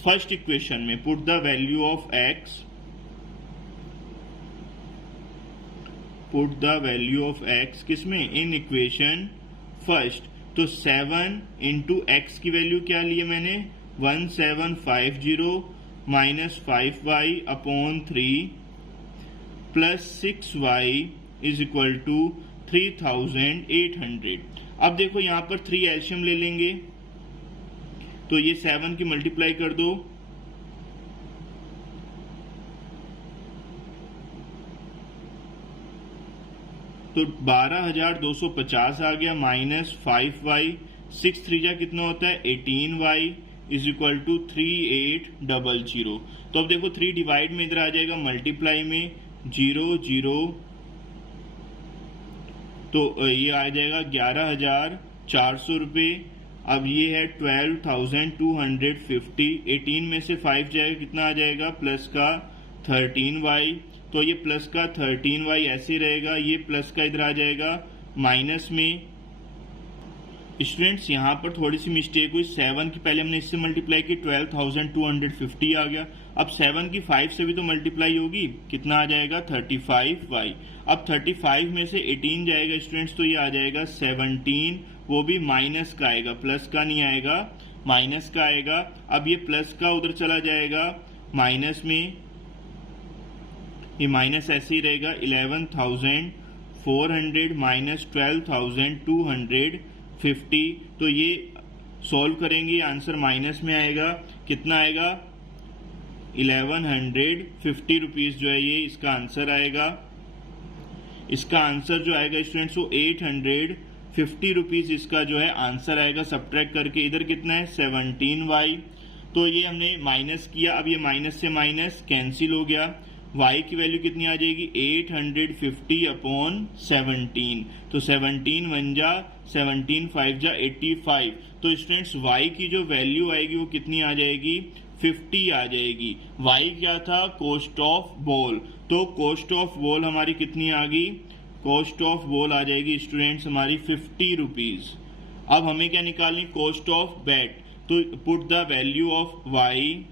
फर्स्ट इक्वेशन में, put the value of x, put the value of x किसमें, इन इक्वेशन फर्स्ट। तो 7 इंटू एक्स की वैल्यू क्या ली है मैंने 1750 minus 5y upon 3 plus 6y is equal to 3800। अब देखो यहाँ पर 3 एलशियम ले लेंगे, तो ये 7 की मल्टीप्लाई कर दो, तो 12,250 आ गया, माइनस 5y, 6 3 जा कितना होता है 18y इज इक्वल टू 3800। तो अब देखो 3 डिवाइड में इधर आ जाएगा, मल्टीप्लाई में 0 0, तो ये आ जाएगा 11,400 रुपये। अब ये है 12,250, 18 में से 5 जाएगा कितना आ जाएगा प्लस का 13y, तो ये प्लस का 13y ऐसे रहेगा, ये प्लस का इधर आ जाएगा माइनस में। स्टूडेंट्स यहाँ पर थोड़ी सी मिस्टेक हुई, 7 की पहले हमने इससे मल्टीप्लाई की 12,250 आ गया। अब 7 की 5 से भी तो मल्टीप्लाई होगी, कितना आ जाएगा 35y। अब 35 में से 18 जाएगा स्टूडेंट्स, तो ये आ जाएगा वो भी माइनस का आएगा, प्लस का नहीं आएगा, माइनस का आएगा। अब ये प्लस का उधर चला जाएगा माइनस में, ये माइनस ऐसे ही रहेगा। 11,400 माइनस 12,250, तो ये सॉल्व करेंगे, आंसर माइनस में आएगा। कितना आएगा? 1150 रुपीज जो है ये इसका आंसर आएगा। इसका आंसर जो आएगा स्टूडेंट्स वो 850 रुपीज इसका जो है आंसर आएगा। सब्ट्रैक्ट करके इधर कितना है? 17y। तो ये हमने माइनस किया, अब ये माइनस से माइनस कैंसिल हो गया। y की वैल्यू कितनी आ जाएगी? 850/17। तो 17 1 जा 17 5 जा 85। तो स्टूडेंट्स y की जो वैल्यू आएगी वो कितनी आ जाएगी? 50 आ जाएगी। y क्या था? Cost of ball. तो कॉस्ट ऑफ बॉल हमारी कितनी आ गई? कॉस्ट ऑफ बॉल आ जाएगी स्टूडेंट्स हमारी 50 रुपीज। अब हमें क्या निकालनी? Cost of bat. तो put the value of y,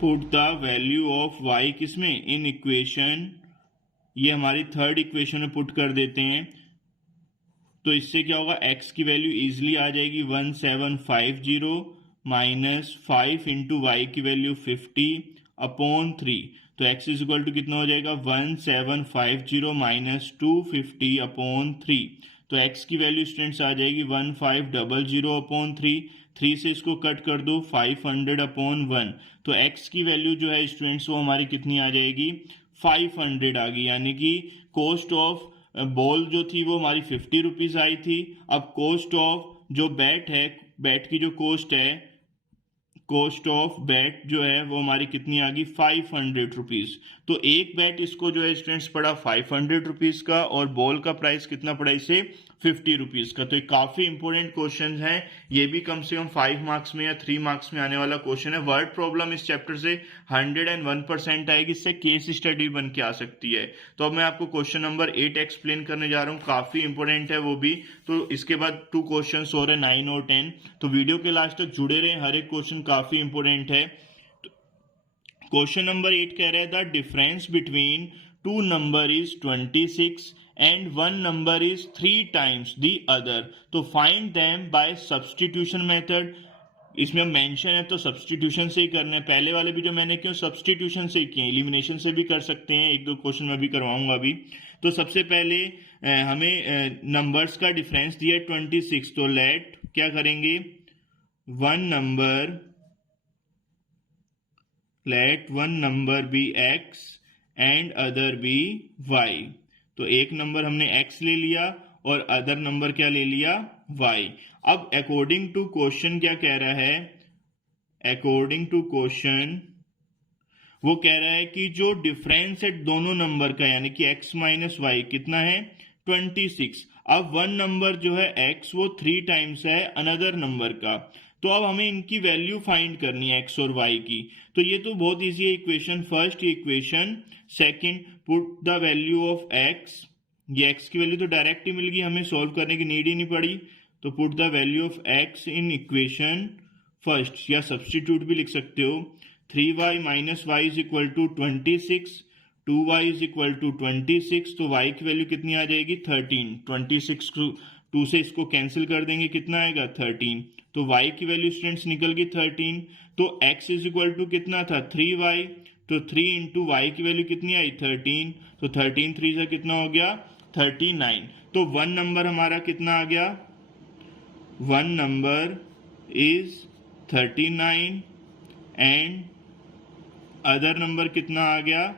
put the value of y किसमें? इन इक्वेशन, ये हमारी थर्ड इक्वेशन में पुट कर देते हैं। तो इससे क्या होगा? x की वैल्यू इजिली आ जाएगी 1750 माइनस 5 इंटू वाई की वैल्यू 50/3। तो x इज इक्वल टू कितना हो जाएगा? 1750 माइनस 250/3। तो x की वैल्यू स्टूडेंट्स आ जाएगी 1500/3। 3 से इसको कट कर दो 500/1। तो x की वैल्यू जो है स्टूडेंट्स वो हमारी कितनी आ जाएगी? 500 आ गई। यानी कि कॉस्ट ऑफ बॉल जो थी वो हमारी 50 रुपीज आई थी। अब कॉस्ट ऑफ जो बैट है, बैट की जो कॉस्ट है, कॉस्ट ऑफ बैट जो है वो हमारी कितनी आ गई? 500 रुपीज। तो एक बैट इसको जो है स्टूडेंट्स पड़ा 500 रुपीज का, और बॉल का प्राइस कितना पड़ा इसे? 50 रुपीज का। तो ये काफी इंपॉर्टेंट क्वेश्चन है, ये भी कम से कम 5 मार्क्स में या 3 मार्क्स में आने वाला क्वेश्चन है। वर्ड प्रॉब्लम इस चैप्टर से 101% आएगी, इससे केस स्टडी बन के आ सकती है। तो अब मैं आपको क्वेश्चन नंबर 8 एक्सप्लेन करने जा रहा हूँ, काफी इंपॉर्टेंट है वो भी। तो इसके बाद 2 क्वेश्चन और है 9 और 10। तो वीडियो के लास्ट तक जुड़े रहे, हर एक क्वेश्चन काफी इंपॉर्टेंट है। क्वेश्चन नंबर 8 कह रहा है the difference between 2 number is 26 and one number is 3 times the other, तो find them by substitution method। इसमें मेंशन है तो सब्सटीट्यूशन से ही करना है। पहले वाले भी जो मैंने किया सब्सटीट्यूशन से किए, एलिमिनेशन से भी कर सकते हैं, 1-2 क्वेश्चन मैं भी करवाऊंगा अभी। तो सबसे पहले हमें नंबर्स का डिफरेंस दिया 26, तो लेट क्या करेंगे? let one number be x and other be y। तो एक नंबर हमने x ले लिया और अदर नंबर क्या ले लिया? y। अब अकॉर्डिंग टू क्वेश्चन क्या कह रहा है? अकॉर्डिंग टू क्वेश्चन वो कह रहा है कि जो डिफरेंस है दोनों नंबर का, यानी कि x माइनस वाई कितना है? 26। अब वन नंबर जो है x वो 3 टाइम्स है अनदर नंबर का। तो अब हमें इनकी वैल्यू फाइंड करनी है x और y की। तो ये तो बहुत इजी है। Equation first, equation second, put the value of x। ये x की वैल्यू तो डायरेक्ट ही मिल गई, हमें सॉल्व करने की नीड ही नहीं पड़ी। तो put the value of x in equation first, या सब्सटीट्यूट भी लिख सकते हो। 3y minus y is equal to 26, 2y is equal to 26। तो y की वैल्यू कितनी आ जाएगी? 13। 26 को 2 से इसको कैंसिल कर देंगे, कितना आएगा? 13। तो y की वैल्यू स्टूडेंट्स निकल गई 13। तो x इज इक्वल टू कितना था? 3y। तो 3 इंटू वाई की वैल्यू कितनी आई? 13। तो 13 3 से कितना हो गया? 39। तो वन नंबर हमारा कितना आ गया? One number is 39 and other number कितना आ गया?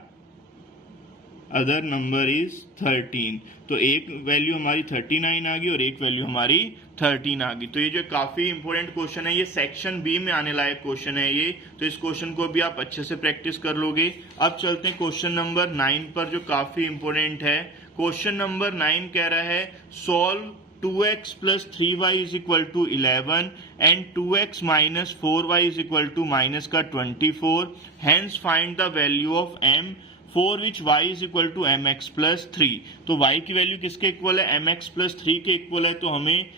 Other number is 13। तो एक वैल्यू हमारी 39 आ गई और एक वैल्यू हमारी 13 आ गई। तो ये जो काफी इंपॉर्टेंट क्वेश्चन है, ये सेक्शन बी में आने लायक क्वेश्चन है ये। तो इस क्वेश्चन को भी आप अच्छे से प्रैक्टिस कर लोगे। अब चलते हैं क्वेश्चन नंबर 9 पर, जो काफी इंपॉर्टेंट है। क्वेश्चन नंबर 9 कह रहा है solve 2x plus 3y is equal to 11 and 2x minus 4y is equal to minus का 24. Hence find the value of m for which y is equal to mx plus 3. तो y की value किसके equal है? mx plus 3 के equal है। तो हमें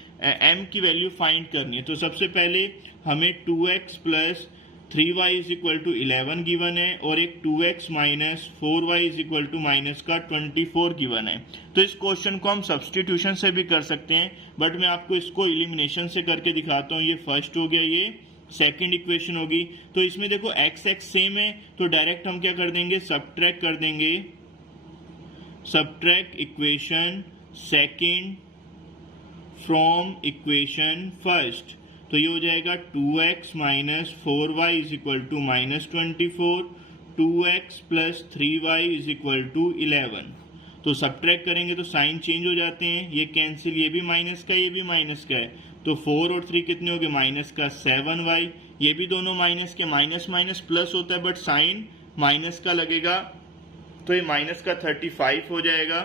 m की वैल्यू फाइंड करनी है। तो सबसे पहले हमें 2x plus 3y is equal to 11 given है और एक 2x minus 4y is equal to minus का 24 गिवन है। तो इस क्वेश्चन को हम सब्सटीट्यूशन से भी कर सकते हैं, बट मैं आपको इसको एलिमिनेशन से करके दिखाता हूँ। ये फर्स्ट हो गया, ये सेकंड इक्वेशन होगी। तो इसमें देखो x सेम है, तो डायरेक्ट हम क्या कर देंगे, सब्ट्रैक्ट कर देंगे, subtract equation second from equation first. तो ये हो जाएगा 2x minus 4y is equal to minus 24, 2x plus 3y is equal to 11। तो सब्ट्रैक्ट करेंगे तो साइन चेंज हो जाते हैं, ये कैंसिल, ये भी माइनस का, ये भी माइनस का है। तो 4 और 3 कितने हो गए, माइनस का 7y, ये भी दोनों माइनस के, माइनस माइनस प्लस होता है बट साइन माइनस का लगेगा, तो ये माइनस का 35 हो जाएगा।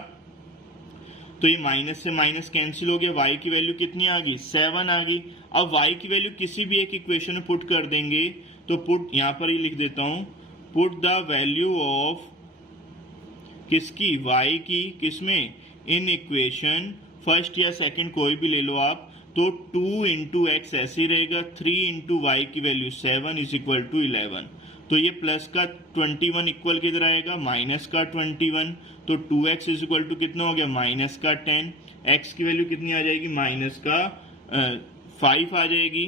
तो ये माइनस से माइनस कैंसिल हो गया, y की वैल्यू कितनी आ गई, 7 आ गई। अब y की वैल्यू किसी भी एक इक्वेशन में पुट कर देंगे, तो पुट यहां पर ही लिख देता हूं, पुट द वैल्यू ऑफ किसकी, y की, किसमें, इन इक्वेशन फर्स्ट या सेकंड कोई भी ले लो आप। तो 2 इंटू एक्स ऐसे ही रहेगा, 3 इंटू वाई की वैल्यू 7 इज इक्वल टू 11। तो ये प्लस का 21 इक्वल किधर आएगा, माइनस का 21। तो 2x इज इक्वल टू कितना हो गया, माइनस का 10। x की वैल्यू कितनी आ जाएगी, माइनस का 5 आ जाएगी।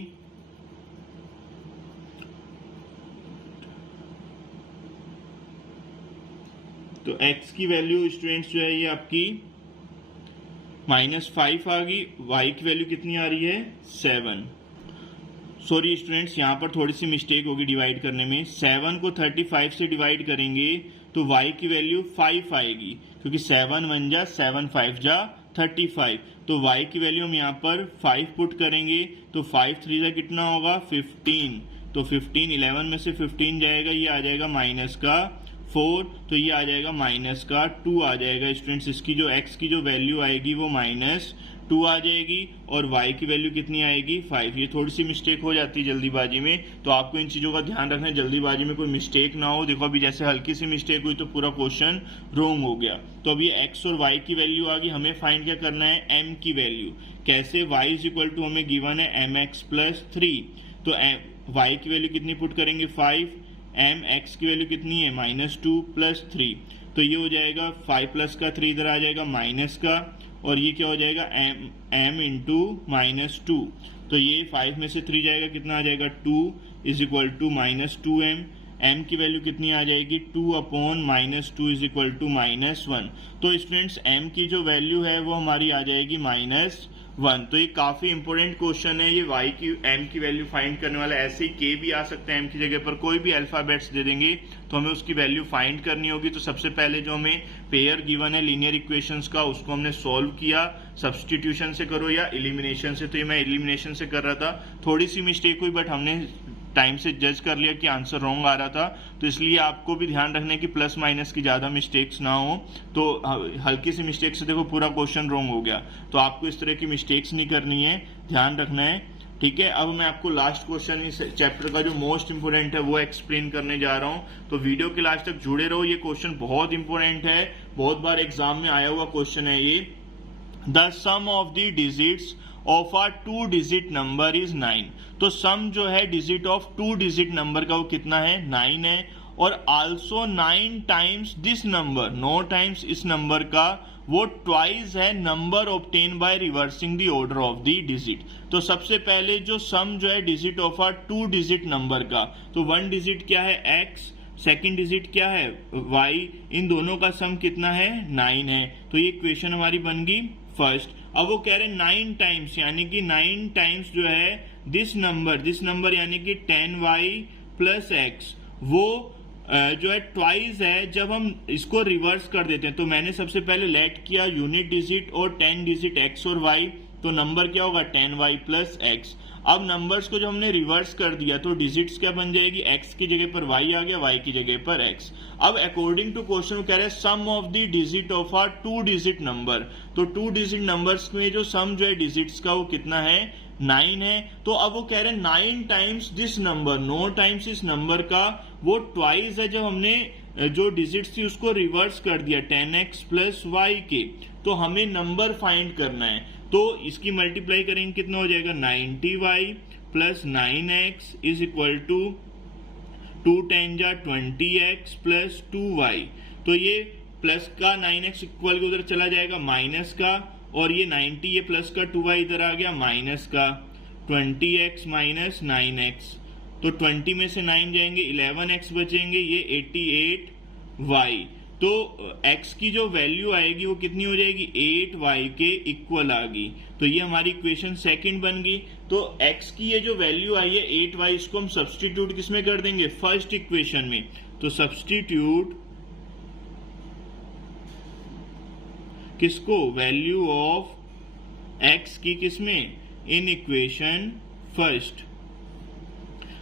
तो x की वैल्यू स्टूडेंट्स जो है ये आपकी -5 आ गई, y की वैल्यू कितनी आ रही है, 7। सॉरी स्टूडेंट्स, यहाँ पर थोड़ी सी मिस्टेक होगी डिवाइड करने में। 7 को 35 से डिवाइड करेंगे तो y की वैल्यू 5 आएगी, क्योंकि 7 1 जा 7 5 जा 35। तो y की वैल्यू हम यहाँ पर 5 पुट करेंगे, तो 5 3 जा कितना होगा, 15। तो 15, 11 में से 15 जाएगा, ये आ जाएगा माइनस का 4, तो ये आ जाएगा माइनस का 2 आ जाएगा स्टूडेंट्स। इसकी जो x की जो वैल्यू आएगी वो -2 आ जाएगी और y की वैल्यू कितनी आएगी, 5। ये थोड़ी सी मिस्टेक हो जाती है जल्दीबाजी में, तो आपको इन चीज़ों का ध्यान रखना है, जल्दीबाजी में कोई मिस्टेक ना हो। देखो अभी जैसे हल्की सी मिस्टेक हुई तो पूरा क्वेश्चन रॉन्ग हो गया। तो अभी x और y की वैल्यू आ गई, हमें फाइंड क्या करना है, m की वैल्यू। कैसे, y इज इक्वल टू हमें गिवन है mx प्लस 3, तो y की वैल्यू कितनी पुट करेंगे, 5, mx की वैल्यू कितनी है, -2 प्लस 3। तो ये हो जाएगा 5 प्लस का 3 इधर आ जाएगा माइनस का, और ये क्या हो जाएगा, m इंटू -2। तो ये 5 में से 3 जाएगा, कितना आ जाएगा, 2 is equal to -2m। m की वैल्यू कितनी आ जाएगी, 2 अपॉन -2 इज इक्वल टू -1। तो स्टूडेंट्स m की जो वैल्यू है वो हमारी आ जाएगी -1। तो ये काफी इंपॉर्टेंट क्वेश्चन है ये, y की m की वैल्यू फाइंड करने वाला। ऐसे ही k भी आ सकता है m की जगह पर, कोई भी अल्फाबेट्स दे देंगे तो हमें उसकी वैल्यू फाइंड करनी होगी। तो सबसे पहले जो हमें पेयर गिवन है लीनियर इक्वेशंस का, उसको हमने सॉल्व किया, सब्स्टिट्यूशन से करो या एलिमिनेशन से। तो ये मैं एलिमिनेशन से कर रहा था, थोड़ी सी मिस्टेक हुई बट हमने टाइम से जज कर लिया कि आंसर रॉन्ग आ रहा था। तो इसलिए आपको भी ध्यान रखना है कि प्लस माइनस की ज्यादा मिस्टेक्स ना हो। तो हल्की सी मिस्टेक से देखो पूरा क्वेश्चन रॉन्ग हो गया, तो आपको इस तरह की मिस्टेक्स नहीं करनी है, ध्यान रखना है, ठीक है। अब मैं आपको लास्ट क्वेश्चन इस चैप्टर का जो मोस्ट इंपोर्टेंट है वो एक्सप्लेन करने जा रहा हूं, तो वीडियो के लास्ट तक जुड़े रहो। ये क्वेश्चन बहुत इंपोर्टेंट है, बहुत बार एग्जाम में आया हुआ क्वेश्चन है ये। The sum of the digits of a 2 digit number is 9। तो सम जो है डिजिट ऑफ 2 डिजिट नंबर का वो कितना है, 9 है। और also 9 times this number, 9 times इस नंबर का, वो ट्वाइस है number obtain by reversing the order of the digit. तो सबसे पहले जो सम जो है digit of a 2 digit number का, तो 1 डिजिट क्या है, x, सेकंड डिजिट क्या है, y, इन दोनों का सम कितना है, 9 है। तो ये इक्वेशन हमारी बन गई फर्स्ट। अब वो कह रहे हैं 9 टाइम्स, यानी कि 9 टाइम्स जो है दिस नंबर यानी कि 10y प्लस x, वो जो है ट्वाइस है जब हम इसको रिवर्स कर देते हैं। तो मैंने सबसे पहले लेट किया यूनिट डिजिट और 10 डिजिट x और y, तो नंबर क्या होगा, 10y प्लस x। अब नंबर्स को जो हमने रिवर्स कर दिया तो डिजिट्स क्या बन जाएगी, x की जगह पर y आ गया, y की जगह पर x। अब अकॉर्डिंग टू क्वेश्चन कह रहे हैं sum of the digit of a 2 digit number, तो 2 डिजिट नंबर्स में जो सम जो है डिजिट्स का वो कितना है, 9 है। तो अब वो कह रहे हैं 9 टाइम्स दिस नंबर, 9 टाइम्स इस नंबर का, वो ट्वाइस है जब हमने जो डिजिट्स थी उसको रिवर्स कर दिया 10x प्लस y के। तो हमें नंबर फाइंड करना है, तो इसकी मल्टीप्लाई करेंगे कितना हो जाएगा, 90y plus 9x is equal to 2 10 जा 20x प्लस 2y, तो ये प्लस का 9x इक्वल के उधर चला जाएगा माइनस का, और ये 90 ये प्लस का 2y इधर आ गया माइनस का, 20x माइनस 9x, तो 20 में से 9 जाएंगे 11x बचेंगे, ये 88y। तो x की जो वैल्यू आएगी वो कितनी हो जाएगी, 8y के इक्वल आ गई। तो ये हमारी इक्वेशन सेकंड बन गई। तो x की ये जो वैल्यू आई है 8y, इसको हम सब्स्टिट्यूट किसमें कर देंगे, फर्स्ट इक्वेशन में। तो सब्स्टिट्यूट किसको, वैल्यू ऑफ x की किसमें, इन इक्वेशन फर्स्ट।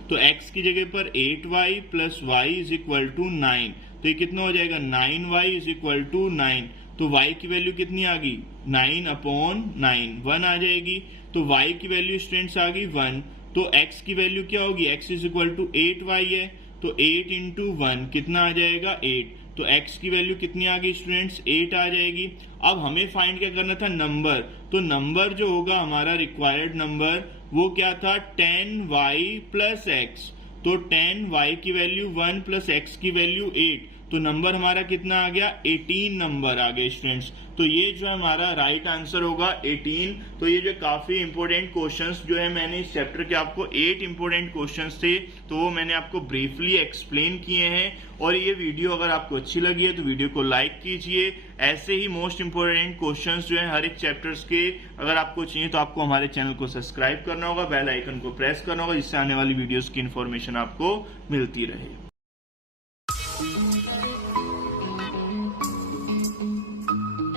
तो x की जगह पर 8y plus y is equal to 9, तो ये कितना हो जाएगा 9y इज इक्वल टू 9। तो y की वैल्यू कितनी आ गई, 9/9, 1 आ जाएगी। तो y की वैल्यू स्टूडेंट्स आ गई 1। तो x की वैल्यू क्या होगी, x is equal to 8y है, तो 8 इंटू 1 कितना आ जाएगा 8। तो x की वैल्यू कितनी आ गई स्टूडेंट्स, 8 आ जाएगी। अब हमें फाइंड क्या करना था, नंबर। तो नंबर जो होगा हमारा रिक्वायर्ड नंबर वो क्या था, 10y प्लस x। तो 10y की वैल्यू 1 प्लस x की वैल्यू 8, तो नंबर हमारा कितना आ गया, 18 नंबर आ गए स्टूडेंट्स। तो ये जो हमारा राइट आंसर होगा 18। तो ये जो काफी इंपॉर्टेंट क्वेश्चंस जो है मैंने इस चैप्टर के आपको 8 इंपॉर्टेंट क्वेश्चंस थे, तो वो मैंने आपको ब्रीफली एक्सप्लेन किए हैं। और ये वीडियो अगर आपको अच्छी लगी है तो वीडियो को लाइक कीजिए। ऐसे ही मोस्ट इंपॉर्टेंट क्वेश्चंस जो है हर एक चैप्टर्स के अगर आपको चाहिए तो आपको हमारे चैनल को सब्सक्राइब करना होगा, बेल आइकन को प्रेस करना होगा, जिससे आने वाली वीडियोस की इंफॉर्मेशन आपको मिलती रहे।